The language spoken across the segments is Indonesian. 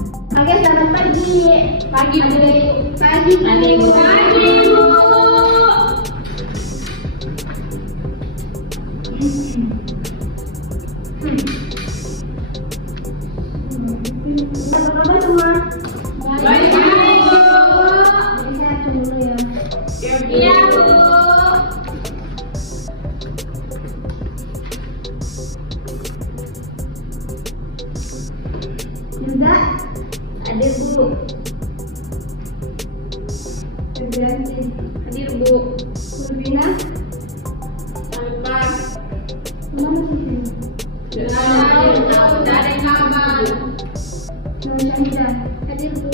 Oke, selamat pagi. Pagi, Bu. Pagi, Bu. Pagi, Bu. Apa kabar semua? Baik, Bu. Sehat dulu ya. Iya, Bu. Juga Hadir, Bu. Febrianti, Hadir, Bu. Purvina, Selamat. Mama masih sini. Dari kabar. Nur Syahida, hadir Bu.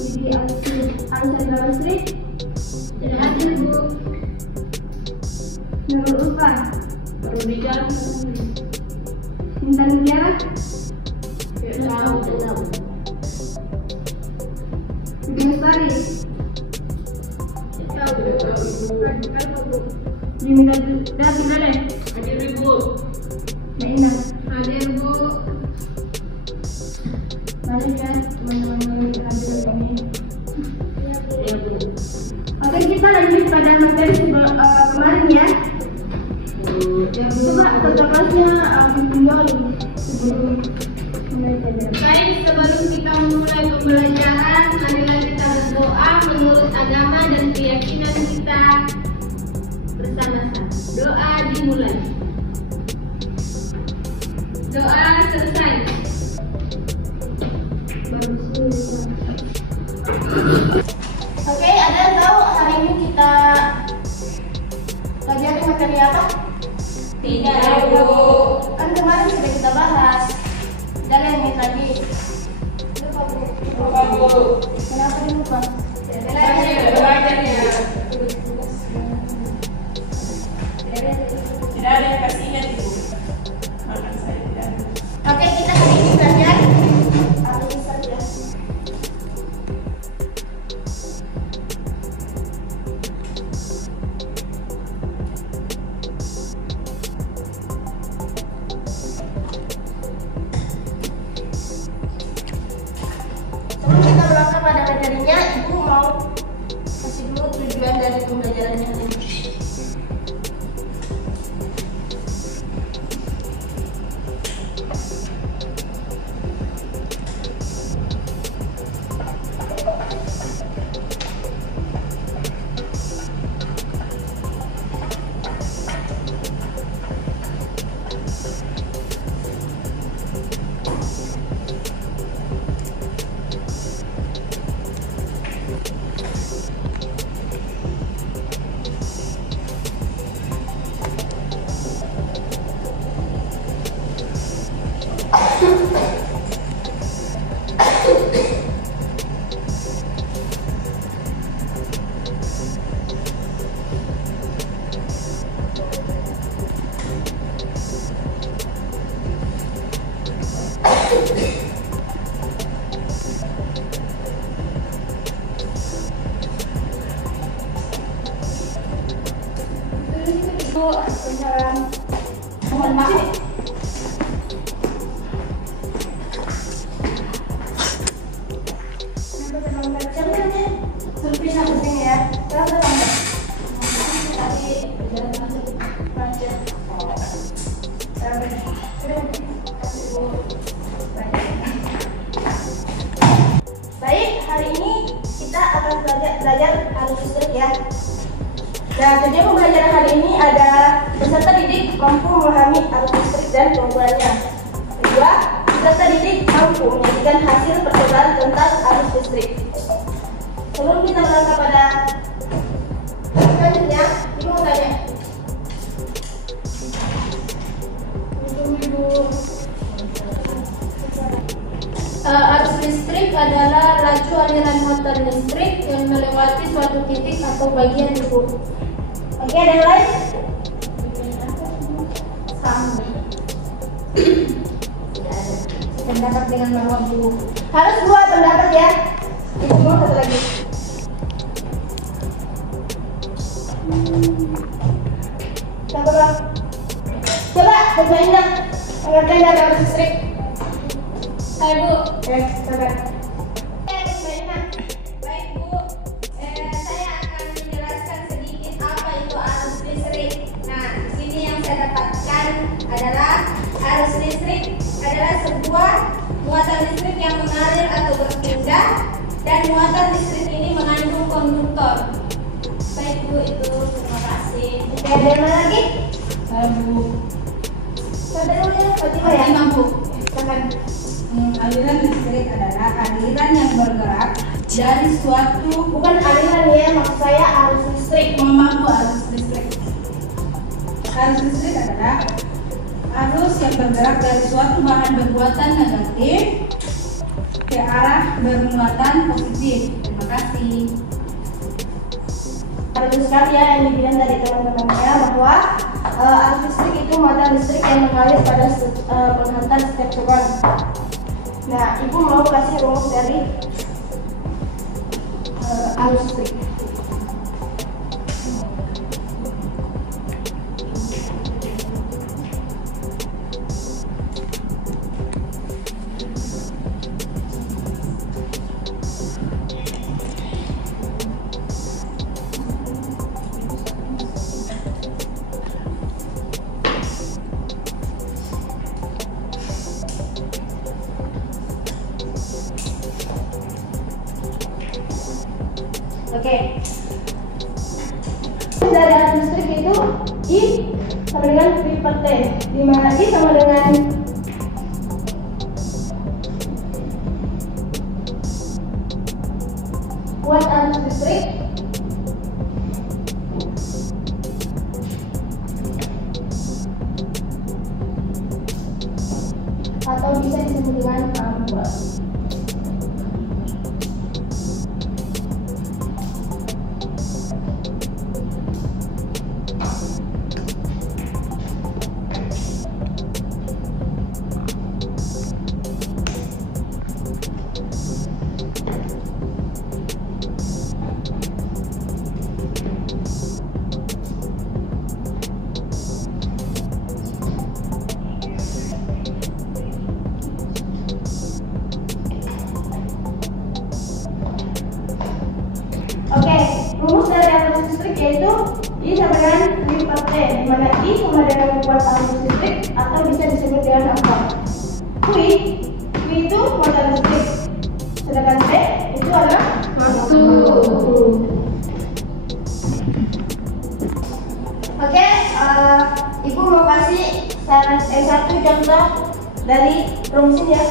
Bibi Alsandra Lastri, Hadir, Bu. Nurul Ulfa, Rudikan. Intan Mutiara, Bibi Lestari, Jimmy Dadule, Hadir, Bu. Naina. Hadir, Bu. Mari ya teman-teman yang hadir ini. Iya, Bu. Oke, kita lanjut pada materi kemarin ya. Coba ketua kelasnya pimpin dulu sebelum mulai pelajaran. Baik, sebelum kita memulai pembelajaran, marilah kita berdoa menurut agama dan keyakinan kita bersama-sama. Doa dimulai. Doa selesai. Oke, ada yang tahu hari ini kita pelajari materi apa? Tidak, Bu. Kan kemarin sudah kita bahas. Dan yang ini tadi. Lupa, Bu. Lupa, Bu. Kenapa lupa? Belajar ya. Tidak ada yang kasih ingat, Ibu. Makan saya tidak ada. Oke, kita hari ini belajar arti saja. Sebelum kita berangkat pada materinya, Ibu mau kasih dulu tujuan dari pembelajarannya hari ini. Bu, mohon maaf. Baik, hari ini kita akan belajar arus listrik ya. Nah, tujuan pembelajaran hari ini ada peserta didik mampu memahami arus listrik dan penggunaannya. Kedua, peserta didik mampu menyajikan hasil percobaan tentang arus listrik. Sebelum kita berangkat pada selanjutnya, Ibu mau tanya. Arus listrik adalah laju aliran motor listrik yang melewati suatu titik atau bagian tubuh. Oke, ada yang lain? Sama. Pendapat dengan bahwa Bu. Harus dua pendapat ya. Ibu mau satu lagi. Coba bang. Coba bermain dong. Pengertian dari arus listrik. Hai, Bu. Silakan. Baik Bu, saya akan menjelaskan sedikit apa itu arus listrik. Nah, di sini yang saya dapatkan adalah arus listrik adalah sebuah muatan listrik yang mengalir atau berpindah, dan muatan listrik ini mengandung konduktor. Baik Bu, itu terima kasih. Ada yang mana lagi? Bu. Saudara dulu Fatimah ya. Fatimah, Bu. Silakan. Aliran listrik adalah aliran yang bergerak dari suatu Bukan aliran ya, maksud saya arus listrik. memampu arus listrik. Arus listrik adalah arus yang bergerak dari suatu bahan bermuatan negatif ke arah bermuatan positif. Terima kasih. Bagus sekali ya yang dibilang dari teman-temannya bahwa arus listrik itu muatan listrik yang mengalir pada penghantar setiap sekon. Nah, Ibu mau kasih rumus dari arus listrik. Oke. Dari arus listrik itu I sama dengan V per T, di mana I sama dengan kuat arus listrik atau bisa disebut dengan ampere. Oke, rumus dari arus listrik yaitu I sama dengan V per T, di mana I sama dengan kuat arus listrik atau bisa disebut dengan ampere. V itu muatan listrik, sedangkan T itu adalah waktu. Oke, Ibu mau kasih satu contoh dari rumus ini ya.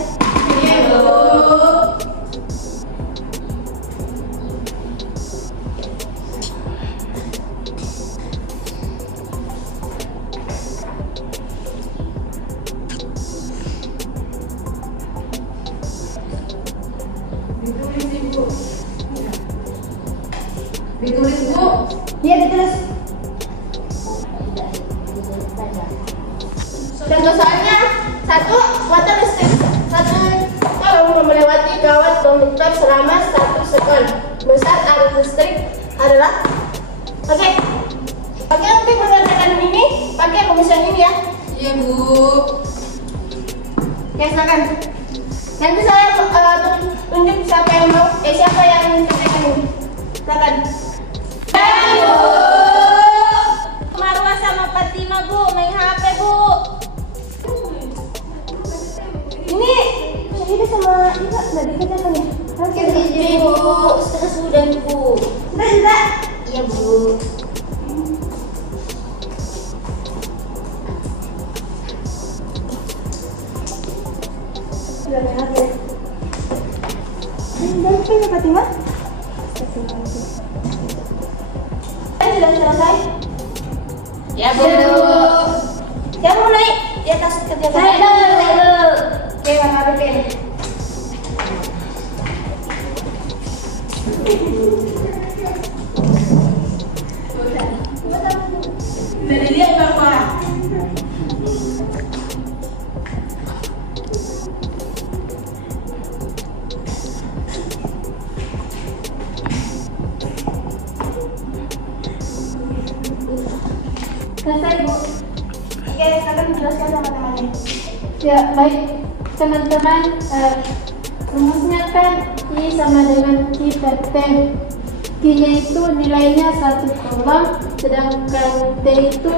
Iya, Bu. Ditulis, Bu. Iya, ditulis. Contoh soalnya satu muatan listrik satu kalau melewati kawat konduktor selama 1 sekon. Besar arus listrik adalah oke untuk mengerjakan ini pakai rumusan ini ya. Iya, Bu. Oke, silakan. Nanti saya tunjuk siapa yang mau siapa yang mengerjakan ini. Silakan. Ayo. Marwa sama Fatimah Bu, main HP Bu. Ini sama Ibu nggak dikerjakan ya? Ini Bu, sudah Bu. Sudah. Iya Bu. Sudah lihat ya. Baik ya Fatimah. Sudah selesai. Ya Bu. Yang mulai di atas kerjakan. Saya dulu. Oke, warna biru. Dari dia Bapak. Selesai Bu. Oke, sekarang menjelaskan sama temannya. Ya, baik teman-teman, Rumusnya kan I sama dengan Q per T. Q-nya itu nilainya 1 kolom, sedangkan T itu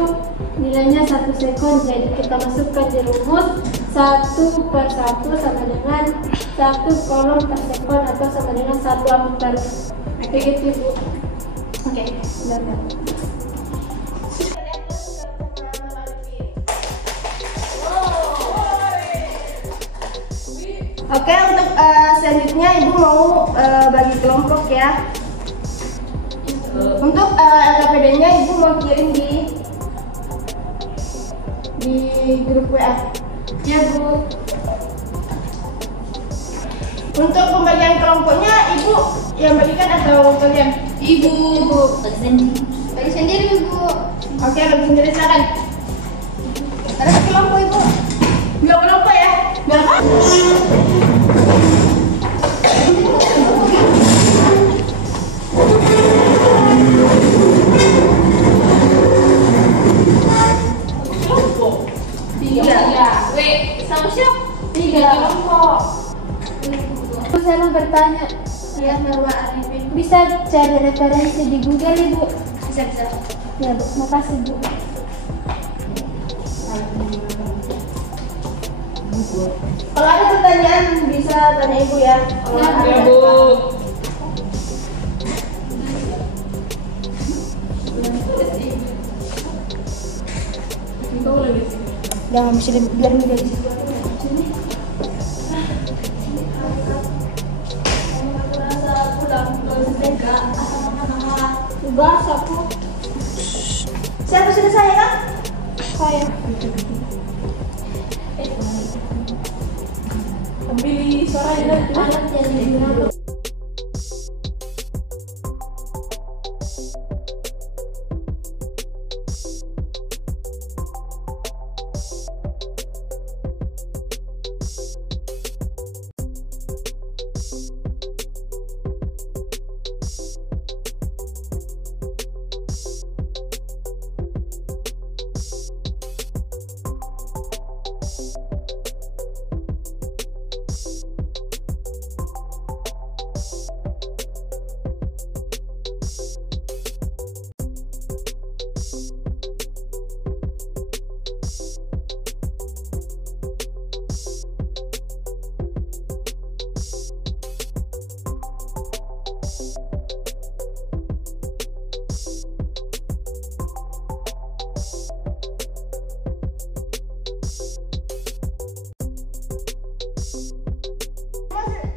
nilainya 1 sekon. Jadi kita masukkan di rumus 1 per 1 sama dengan 1 kolom per sekon atau sama dengan 1 ampere. Begitu Bu. Oke, benar. Oke, untuk selanjutnya Ibu mau bagi kelompok ya. Untuk LKPD-nya Ibu mau kirim di grup WA. Ya Bu. Untuk pembagian kelompoknya Ibu yang bagikan atau kalian? Ibu. Bagi sendiri Bu. Oke, bagi sendiri silakan. Ada kelompok Ibu. 2 kelompok ya. Berapa? Sama siapa? 3 kelompok. Saya mau bertanya, Ya, Marwa Arifin. bisa cari referensi di Google Ibu? Bisa. Ya Bu, makasih Bu. Kalau ada pertanyaan bisa tanya Ibu ya. Kalau ada. Ya Bu. Jangan bisa biar mudah di situ. Tugas aku. Siapa sudah saya kan? Saya. Ambil suaranya. Alat yang digunakan.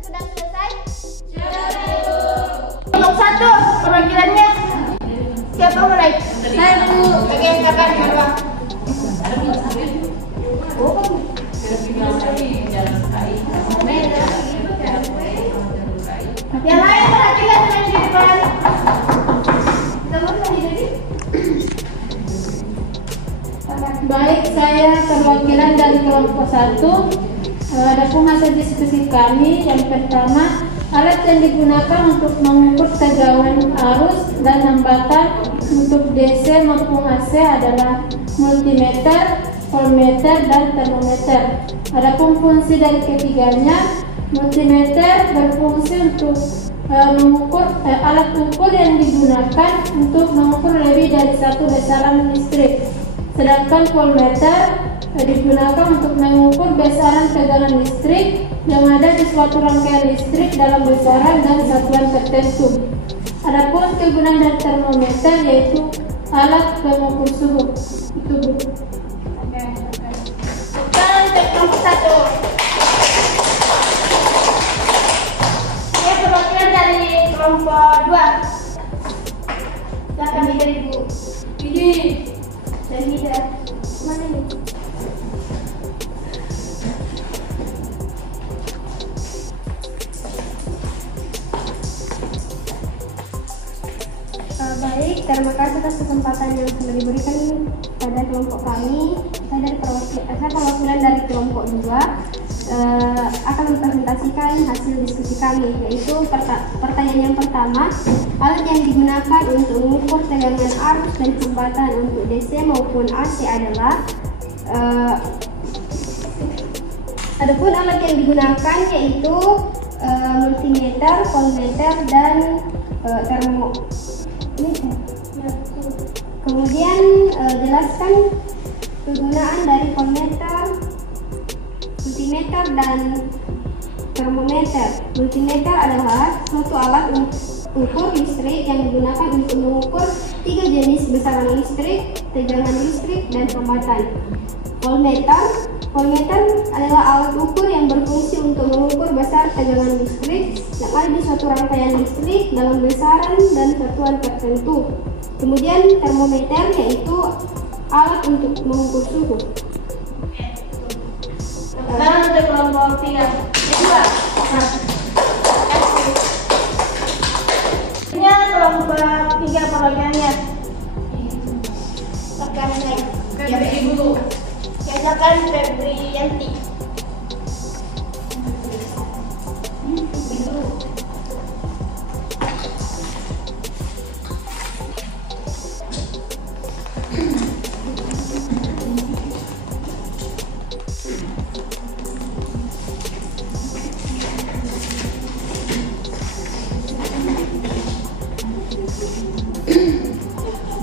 Sudah selesai? Kelompok 1 perwakilannya siapa mulai? Saya Bu. Oke, silakan Marwa. Yang lain perwakilan yang di depan. Baik, saya perwakilan dari kelompok 1. Adapun hasil diskusi kami, yang pertama, alat yang digunakan untuk mengukur tegangan arus dan hambatan untuk DC maupun AC adalah multimeter, voltmeter, dan termometer. Adapun fungsi dari ketiganya, multimeter berfungsi untuk mengukur alat ukur yang digunakan untuk mengukur lebih dari satu besaran listrik. Sedangkan voltmeter digunakan untuk mengukur besaran tegangan listrik yang ada di suatu rangkaian listrik dalam besaran dan satuan tertentu. Adapun kegunaan dari termometer yaitu alat pengukur suhu. Itu Bu. Sekarang untuk kelompok 1. Ini perwakilan dari kelompok 2. Silakan dari Ibu. Ini Dari Hida. Mana ini? Baik, terima kasih atas kesempatan yang sudah diberikan pada kelompok kami. Saya perwakilan dari kelompok 2 akan mempresentasikan hasil diskusi kami, yaitu pertanyaan yang pertama, alat yang digunakan untuk mengukur tegangan arus dan hambatan untuk DC maupun AC adalah adapun alat yang digunakan yaitu termometer, voltmeter, dan Kemudian jelaskan kegunaan dari voltmeter, multimeter, dan termometer. Multimeter adalah suatu alat ukur listrik yang digunakan untuk mengukur 3 jenis besaran listrik, tegangan listrik, dan hambatan. Voltmeter adalah alat ukur yang berfungsi untuk mengukur besar tegangan listrik yang ada di suatu rangkaian listrik dalam besaran dan satuan tertentu. Kemudian termometer yaitu alat untuk mengukur suhu. Sekarang untuk kelompok 3. Ini kelompok 3 perwakilannya. Rekan saya. Febri dulu. Silakan Febrianti.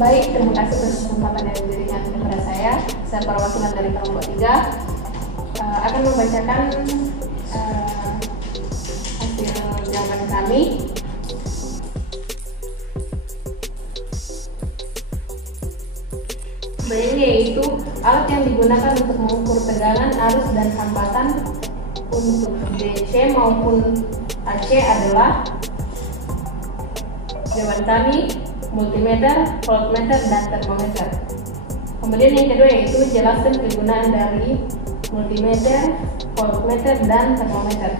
Baik, terima kasih atas kesempatan yang diberikan kepada saya. Saya perwakilan dari kelompok 3 akan membacakan hasil jawaban kami. Baiknya yaitu alat yang digunakan untuk mengukur tegangan, arus, dan hambatan untuk DC maupun AC adalah jawaban kami multimeter, voltmeter, dan termometer. Kemudian yang kedua yaitu jelaskan kegunaan dari multimeter, voltmeter, dan termometer.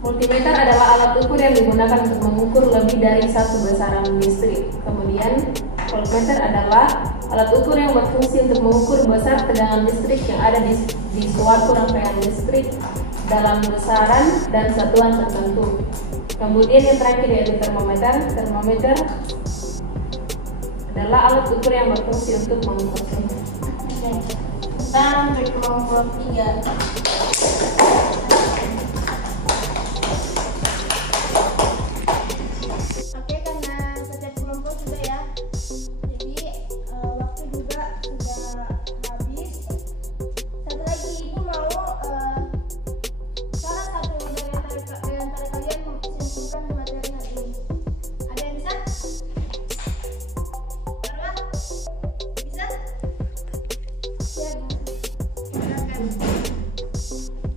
Multimeter adalah alat ukur yang digunakan untuk mengukur lebih dari satu besaran listrik. Kemudian voltmeter adalah alat ukur yang berfungsi untuk mengukur besar tegangan listrik yang ada di suatu rangkaian listrik dalam besaran dan satuan tertentu. Kemudian yang terakhir yaitu termometer. Termometer adalah alat ukur yang berfungsi untuk mengukur suhu. Kita untuk kelompok 3. Oke, karena setiap kelompok sudah ya. Jadi waktu juga sudah habis. Satu lagi, Ibu mau salah satu dari antara kalian menyimpulkan materi hari ini. Ada yang bisa? Marwa? Bisa? Ya, silakan.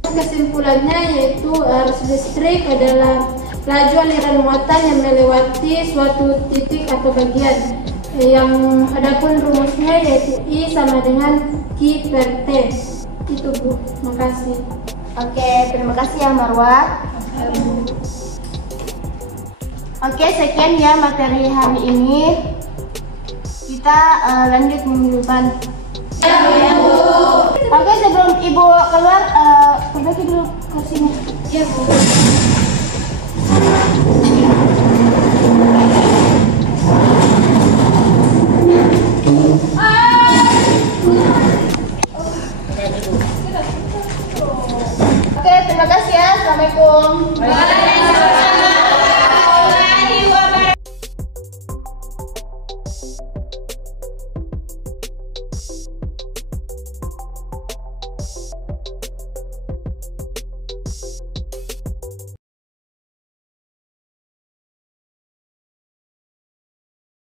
Kesimpulannya yaitu arus listrik adalah laju aliran muatan yang melewati suatu titik atau bagian. Yang adapun rumusnya yaitu I sama dengan Q per T. Itu Bu, makasih. Oke, terima kasih ya Marwa. Oke, sekian ya materi hari ini. Kita lanjut minggu depan. Ya, Bu. Oke, sebelum Ibu keluar, perbaiki dulu kursinya. Ya, Bu. Oke, terima kasih ya. Assalamualaikum. Bye.